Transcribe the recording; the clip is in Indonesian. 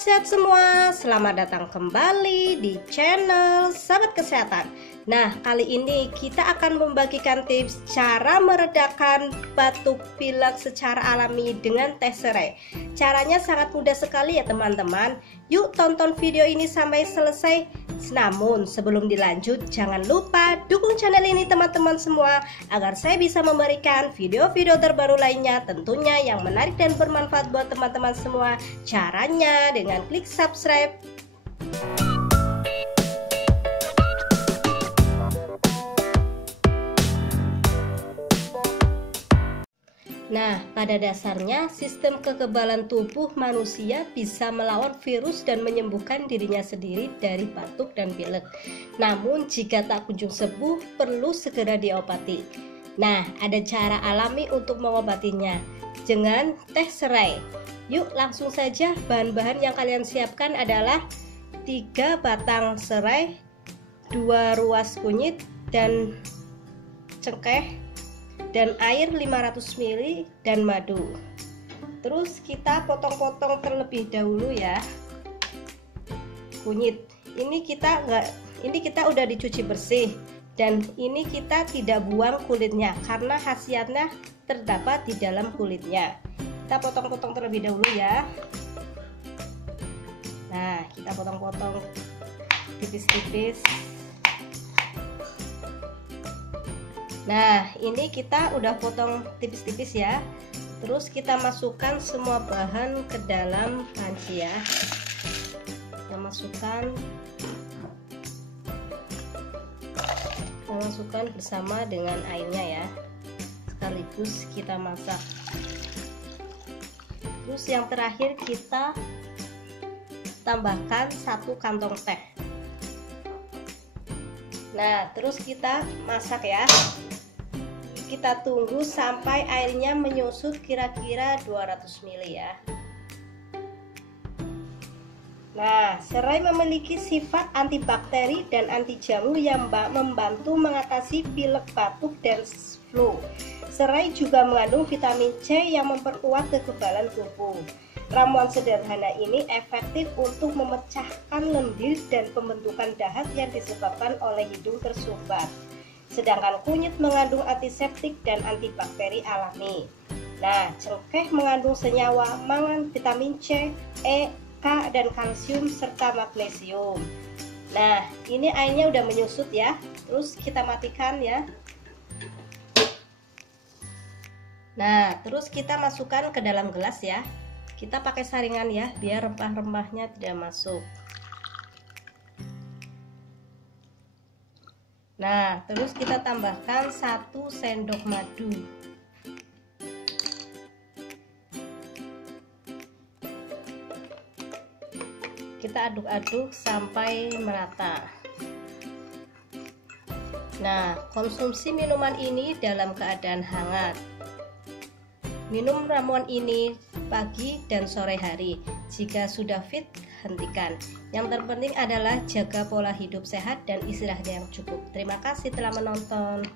Sobat sehat semua, selamat datang kembali di channel Sahabat Kesehatan. Nah, kali ini kita akan membagikan tips cara meredakan batuk pilek secara alami dengan teh serai. Caranya sangat mudah sekali ya teman-teman. Yuk tonton video ini sampai selesai. Namun sebelum dilanjut, jangan lupa dukung channel ini teman-teman semua agar saya bisa memberikan video-video terbaru lainnya tentunya yang menarik dan bermanfaat buat teman-teman semua. Caranya dengan klik subscribe. Nah, pada dasarnya sistem kekebalan tubuh manusia bisa melawan virus dan menyembuhkan dirinya sendiri dari batuk dan pilek. Namun jika tak kunjung sembuh, perlu segera diobati. Nah, ada cara alami untuk mengobatinya dengan teh serai. Yuk langsung saja, bahan-bahan yang kalian siapkan adalah 3 batang serai, 2 ruas kunyit dan cengkeh, dan air 500 ml dan madu. Terus kita potong-potong terlebih dahulu ya. Kunyit ini kita udah dicuci bersih, dan ini kita tidak buang kulitnya karena khasiatnya terdapat di dalam kulitnya. Kita potong-potong terlebih dahulu ya. Nah, kita potong-potong tipis-tipis. Nah, ini kita udah potong tipis-tipis ya. Terus kita masukkan semua bahan ke dalam panci ya. Kita masukkan bersama dengan airnya ya. Sekaligus kita masak. Terus yang terakhir kita tambahkan 1 kantong teh. Nah, terus kita masak ya. Kita tunggu sampai airnya menyusut kira-kira 200 ml ya. Nah, serai memiliki sifat antibakteri dan anti jamur yang membantu mengatasi pilek, batuk, dan flu. Serai juga mengandung vitamin C yang memperkuat kekebalan tubuh. Ramuan sederhana ini efektif untuk memecahkan lendir dan pembentukan dahak yang disebabkan oleh hidung tersumbat. Sedangkan kunyit mengandung antiseptik dan antibakteri alami. Nah, cengkeh mengandung senyawa mangan, vitamin C, E, K, dan kalsium serta magnesium. Nah, ini airnya udah menyusut ya. Terus kita matikan ya. Nah, terus kita masukkan ke dalam gelas ya. Kita pakai saringan ya, biar rempah-rempahnya tidak masuk. Nah, terus kita tambahkan 1 sendok madu. Kita aduk-aduk sampai merata. Nah, konsumsi minuman ini dalam keadaan hangat. Minum ramuan ini pagi dan sore hari. Jika sudah fit, hentikan. Yang terpenting adalah jaga pola hidup sehat dan istirahat yang cukup. Terima kasih telah menonton.